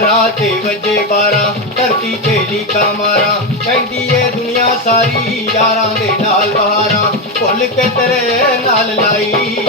ਤੇ ਵਜੇ 12 ਧਰਤੀ ਤੇ ਲੀਕਾ ਮਾਰਾਂ ਕਹਿੰਦੀ ਏ ਦੁਨੀਆ ਸਾਰੀ ਯਾਰਾਂ ਦੇ ਨਾਲ ਬਹਾਰਾਂ, ਭੁੱਲ ਕੇ ਤੇਰੇ ਨਾਲ ਲਾਈ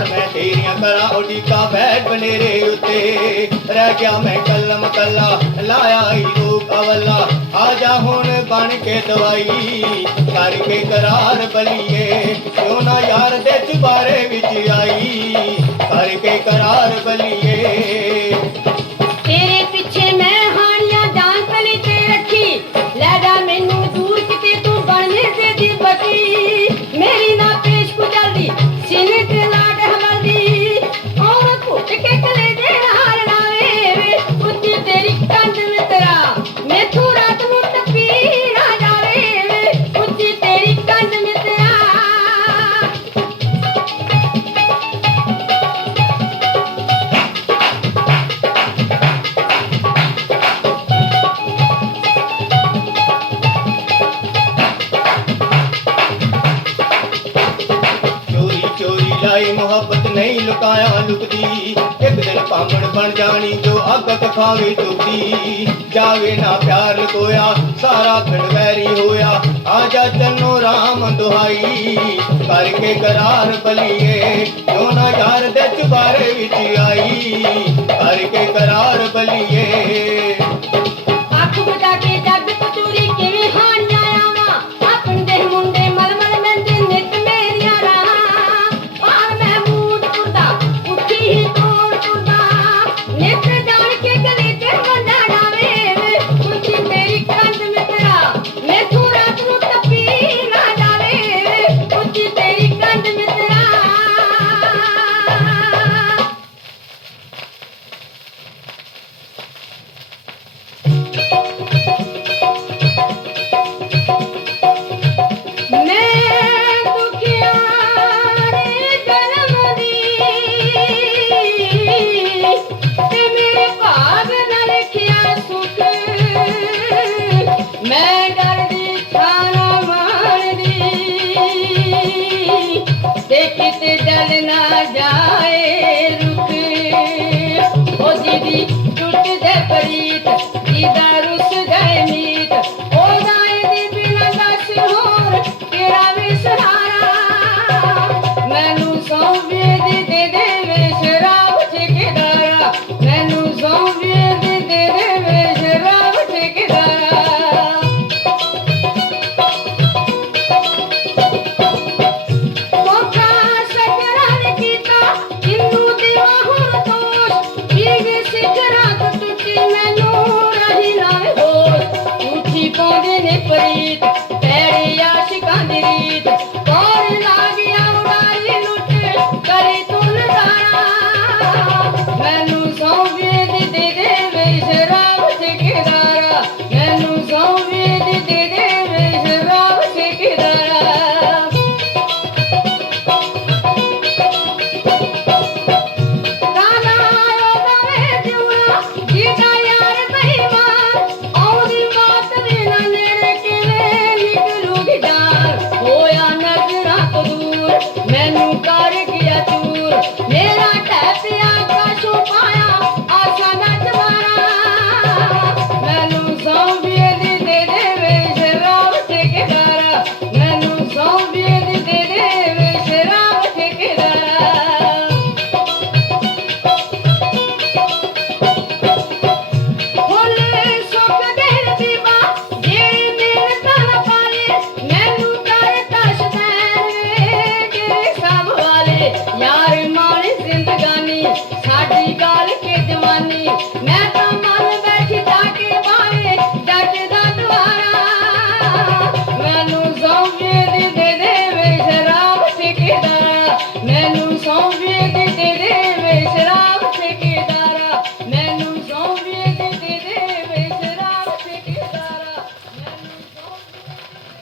ਮੈਂ ਤੇਰੀਆਂ ਕਰਾਂ ਉਡੀਕਾ ਬੈਠ ਬਨੇਰੇ ਉੱਤੇ। ਰਹਿ ਗਿਆ ਮੈਂ ਕਲਮ ਕੱਲਾ, ਲਾਇਆ ਈ ਰੂਪ ਅਵਲਾ ਆ ਜਾ ਹੁਣ ਬਣ ਕੇ ਦਵਾਈ, ਕਰਕੇ ਕਰਾਰ ਬਲੀਏ। ਕਿਉਂ ਨਾ ਯਾਰ ਦੇ ਚੁਬਾਰੇ ਵਿੱਚ ਆਈ, ਕਰਕੇ ਕਰਾਰ ਬਲੀਏ। ਨਹੀਂ ਲੁਕਾਇਆ ਲੁਕਦੀ। ਇੱਕ ਦਿਨ ਪਾਮਣ ਬਣ ਜਾਣੀ ਜੋ ਅੱਗ ਤਖਾਵੇ ਚੁੱਕਦੀ। ਜਾਵੇ ਨਾ ਪਿਆਰ ਲਕੋਇਆ ਸਾਰਾ ਖੜਵੈਰੀ ਹੋਇਆ। ਆ ਜਾ ਤੈਨੂੰ ਰਾਮ ਦੁਹਾਈ, ਕਰਕੇ ਕਰਾਰ ਬਲੀਏ। ਜੋ ਨਾ ਯਾਰ ਦੇ ਚੁਬਾਰੇ ਵਿੱਚ ਆਈ, ਕਰਕੇ ਕਰਾਰ दीदी टूट दे परीत दीदारुस गए मीत ਦੀ ਨੀ ਪ੍ਰੀਤ ਤੇਰੀ ਆਸ਼ਿਕਾਂ ਦੀ ਰੀਤ। சௌவியத்தை